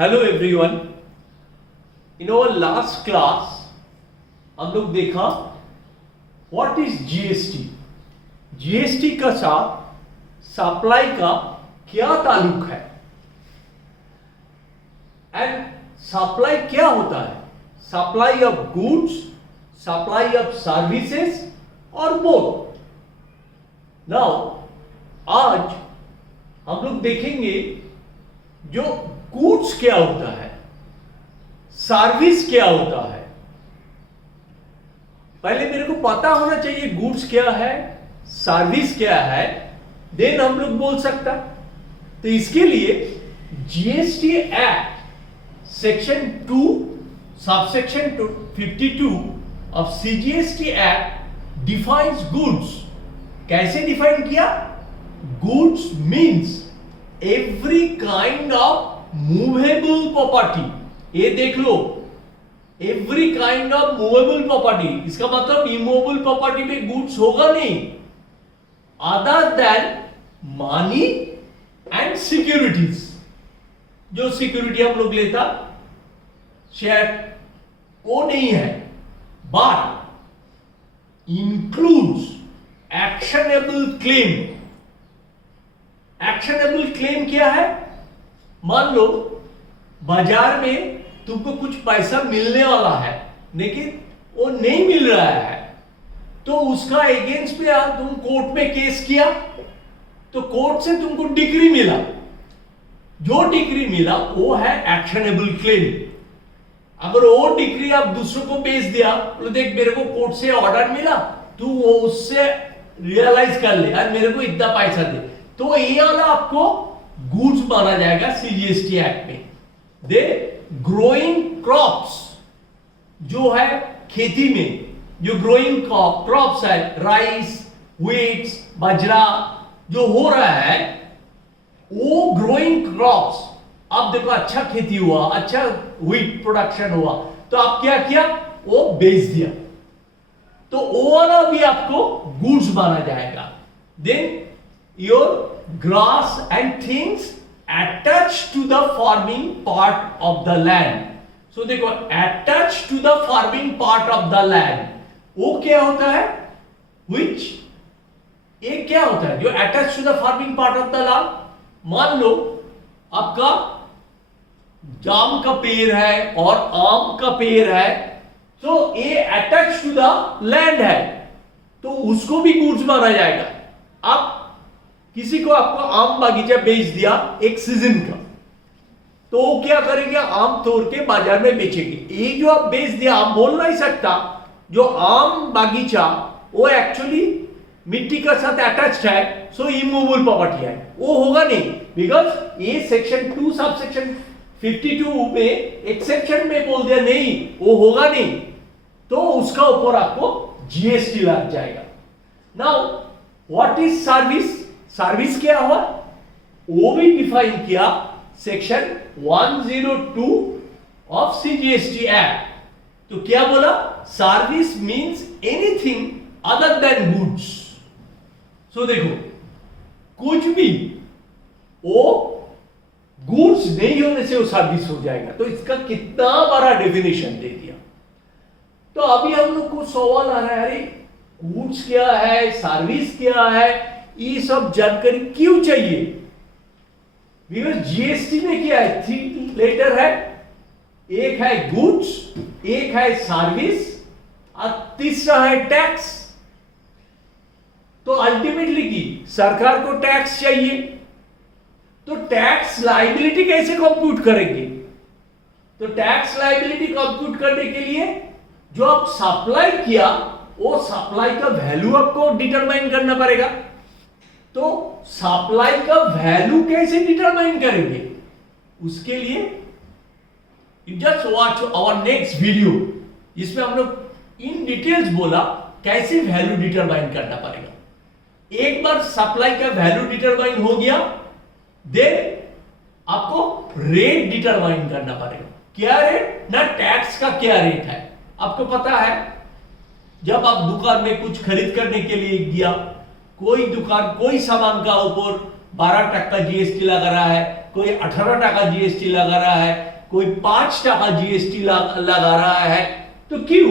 Hello everyone. In our last class हम लोग देखा व्हाट इज जीएसटी। जीएसटी का साथ सप्लाई का क्या ताल्लुक है एंड सप्लाई क्या होता है, supply of goods, supply of services और बोथ। नाउ आज हम लोग देखेंगे जो गुड्स क्या होता है, सर्विस क्या होता है। पहले मेरे को पता होना चाहिए गुड्स क्या है, सर्विस क्या है, देन हम लोग बोल सकता। तो इसके लिए GST act section 2 subsection 52 of CGST act defines goods. कैसे डिफाइन किया? Goods means every kind of movable property. ये देख लो, every kind of movable property, इसका मतलब इमूवेबल प्रॉपर्टी में गुड्स होगा नहीं, other than money and securities. जो सिक्योरिटी हम लोग लेता शेयर वो नहीं है, but includes actionable claim. Actionable claim क्या है? मान लो बाजार में तुमको कुछ पैसा मिलने वाला है लेकिन वो नहीं मिल रहा है, तो उसका अगेंस्ट में तुम कोर्ट में केस किया, तो कोर्ट से तुमको डिक्री मिला। जो डिक्री मिला वो है एक्शनेबल क्लेम। अगर वो डिक्री आप दूसरों को बेच दिया, तो देख मेरे को कोर्ट से ऑर्डर मिला, तू वो उससे रियलाइज कर ले यार मेरे को इतना पैसा दे, तो ये वाला आपको गुड्स माना जाएगा सीजीएसटी एक्ट में। दे ग्रोइंग क्रॉप्स, जो है खेती में जो ग्रोइंग क्रॉप्स है, राइस, व्हीट्स, बाजरा जो हो रहा है, वो ग्रोइंग क्रॉप्स। अब देखो अच्छा खेती हुआ, अच्छा व्हीट प्रोडक्शन हुआ, तो आप क्या किया? वो बेच दिया, तो वो वाला भी आपको गुड्स माना जाएगा। Then your grass and things attached to the farming part of the land। so देखो attached to the farming part of the land, वो क्या होता है? which ये क्या होता है जो attached to the farming part of the land? मान लो आपका जाम का पेड़ है और आम का पेड़ है, तो ये attached to the land है, तो उसको भी गुड्स माना जाएगा। अब किसी को आपको आम बागीचा बेच दिया एक सीजन का, तो वो क्या करेंगे? आम तोड़ के बाजार में बेचेंगे। ये जो आप बेच दिया, आप बोल नहीं सकता जो आम बागीचा वो एक्चुअली मिट्टी का साथ अटैच्ड है, सो इमूवेबल प्रॉपर्टी है, वो होगा नहीं। बिकॉज ये सेक्शन 2 सबसेक्शन 52 में एक्सेप्शन में बोल दिया नहीं, वो होगा नहीं, तो उसका ऊपर आपको जीएसटी लग जाएगा। Now what is service? Service क्या हुआ? वो भी डिफाइन किया सेक्शन 102 ऑफ सीजीएसटी एक्ट। तो क्या बोला? Service means anything other than goods. So देखो कुछ भी वो गुड्स नहीं होने से वो सर्विस हो जाएगा। तो इसका कितना बड़ा डेफिनेशन दे दिया। तो अभी हम लोग को सवाल आ रहा है, अरे गुड्स क्या है, सर्विस क्या है, ये सब जानकारी क्यों चाहिए? बिकॉज जीएसटी में क्या है? 3 लेटर है, एक है गुड्स, एक है सर्विस और तीसरा है टैक्स। तो अल्टीमेटली की सरकार को टैक्स चाहिए, तो टैक्स लायबिलिटी कैसे कंप्यूट करेंगे? तो टैक्स लायबिलिटी कंप्यूट करने के लिए जो आप सप्लाई किया, वो सप्लाई का वैल्यू आपको डिटरमाइन करना पड़ेगा। तो सप्लाई का वैल्यू कैसे डिटरमाइन करेंगे? उसके लिए you just watch our next video, जिसमें हम लोग इन डिटेल्स बोला कैसे वैल्यू डिटरमाइन करना पड़ेगा। एक बार सप्लाई का वैल्यू डिटरमाइन हो गया, देन आपको रेट डिटरमाइन करना पड़ेगा। क्या रेट? ना टैक्स का क्या रेट है आपको पता है। जब आप दुकान में कुछ खरीद करने के लिए गया, कोई दुकान कोई सामान का ऊपर 12% जीएसटी लगा रहा है, कोई 18 टका जीएसटी लगा रहा है, कोई 5 टका जीएसटी लगा रहा है। तो क्यों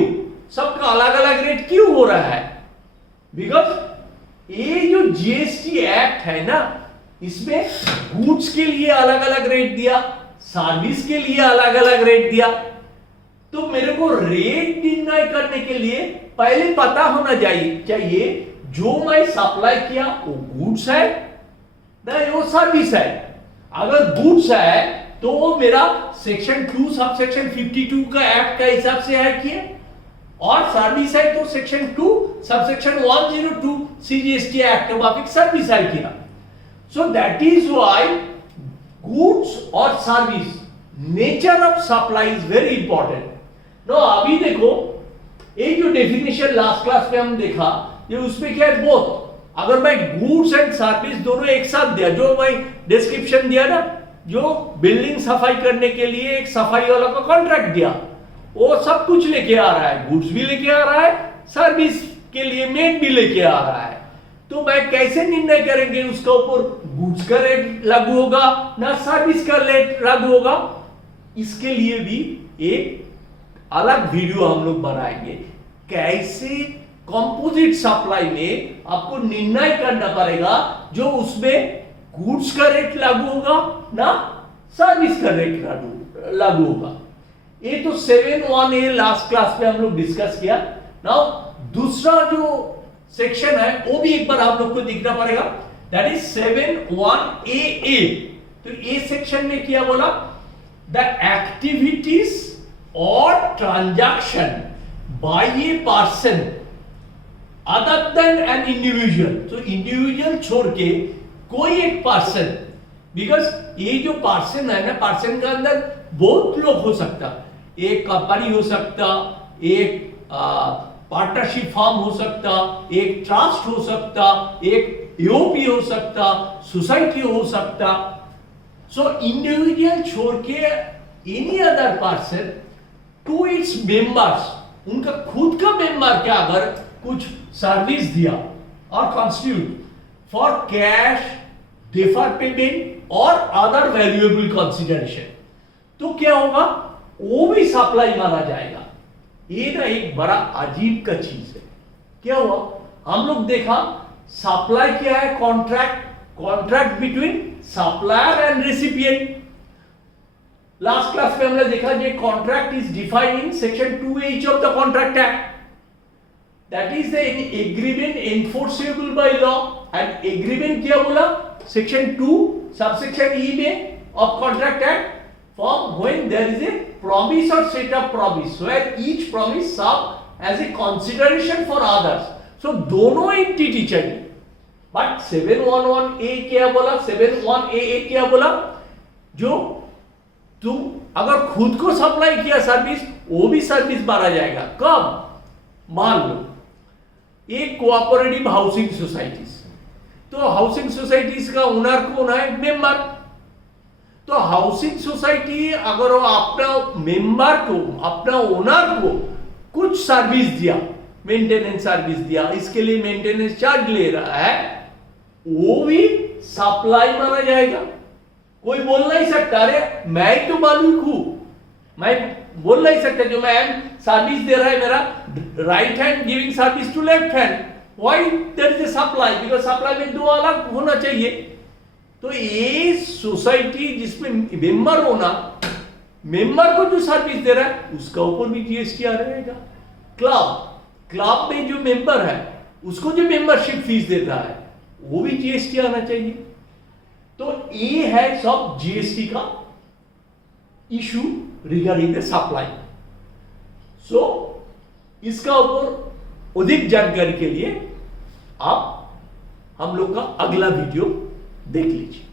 सबका अलग अलग रेट क्यों हो रहा है? बिकॉज ये जो जीएसटी एक्ट है ना, इसमें गुड्स के लिए अलग अलग रेट दिया, सर्विस के लिए अलग अलग रेट दिया। तो मेरे को रेट निर्णय करने के लिए पहले पता होना चाहिए जो मैं सप्लाई किया वो गुड्स है ना वो सर्विस है। अगर गुड्स है तो वो मेरा सेक्शन 2 सबसेक्शन 52 का एक्ट का हिसाब से है किया, और सर्विस है तो section 2 subsection 102 CGST act of service है किया। So that is why goods और service nature of supply is very important. No अभी देखो ये जो डेफिनेशन लास्ट क्लास में हम देखा, ये उसमें क्या है बोथ। अगर मैं गुड्स एंड सर्विस दोनों एक साथ दिया, जो मैं डिस्क्रिप्शन दिया ना, जो बिल्डिंग सफाई करने के लिए एक सफाई वाला का कॉन्ट्रैक्ट दिया, वो सब कुछ लेके आ रहा है, गुड्स भी लेके आ रहा है, सर्विस के लिए मेड भी लेके आ रहा है। तो मैं कैसे निर्णय करेंगे उसका ऊपर गुड्स का रेट लागू होगा ना सर्विस का रेट लागू होगा? इसके लिए भी एक अलग वीडियो हम लोग बनाएंगे, कैसे कंपोजिट सप्लाई में आपको निर्णय करना पड़ेगा जो उसमें गुड्स का रेट लागू होगा ना सर्विस का रेट लागू होगा। ये तो 7(1)(a) लास्ट क्लास में हम लोग डिस्कस किया। नाउ दूसरा जो सेक्शन है वो भी एक बार आप लोग को देखना पड़ेगा, दैट इज 7(1)(a)(a). तो ए सेक्शन में क्या बोला? The activities or transaction by a person other than an individual। तो इंडिविजुअल छोड़ के कोई एक पर्सन, बिकॉज ये जो पर्सन है ना, पर्सन के अंदर बहुत लोग हो सकता, एक कंपनी हो सकता, एक पार्टनरशिप फॉर्म हो सकता, एक ट्रस्ट हो सकता, एक ईओपी हो सकता, सोसाइटी हो सकता। सो इंडिविजुअल छोड़ के any other person to its members, उनका खुद का मेंबर क्या अगर कुछ सर्विस दिया और constitute for cash, differ payment और अदर वैल्यूएबल कंसिडरेशन, तो क्या होगा? वो भी सप्लाई माना जाएगा। ये ना एक बड़ा अजीब का चीज है। क्या हुआ? हम लोग देखा सप्लाई क्या है? Contract between supplier and recipient. Last class में हमने देखा ये contract is defined in section 2H of the contract act, that is the agreement enforceable by law. And agreement क्या बोला? सेक्शन 2 सबसेक्शन E में of contract act form when there is a promise और set of promise where each promise serve as a consideration for others. So दोनों entity चाहिए। But 7(1)(a) क्या बोला? 7(1)(a) क्या बोला? जो तुम अगर खुद को सप्लाई किया सर्विस, वो भी सर्विस माना जाएगा। कब? मान लो एक कोऑपरेटिव हाउसिंग सोसाइटीज, तो हाउसिंग सोसाइटीज का ओनर कौन है? मेंबर। तो हाउसिंग सोसाइटी अगर वो अपना मेंबर को, अपना ओनर को कुछ सर्विस दिया, मेंटेनेंस सर्विस दिया, इसके लिए मेंटेनेंस चार्ज ले रहा है, वो भी सप्लाई माना जाएगा। कोई बोल नहीं सकता अरे मैं तो मालिक हूं, मैं बोल नहीं सकता जो मैं सर्विस दे रहा है मेरा right hand giving service to left hand, why there is a supply? Because supply में दो अलग होना चाहिए। तो ये सोसाइटी जिसमें मेंबर होना, मेंबर को जो सर्विस दे रहा है उसका ऊपर भी जीएसटी आ रहेगा। क्लब में जो मेंबर है उसको जो मेंबरशिप फीस देता है वो भी जीएसटी आना चाहिए। तो ये है सब जीएसटी का इशू रिगार्डिंग द सप्लाई। सो इसका ऊपर अधिक जानकारी के लिए आप हम लोग का अगला वीडियो देख लीजिए।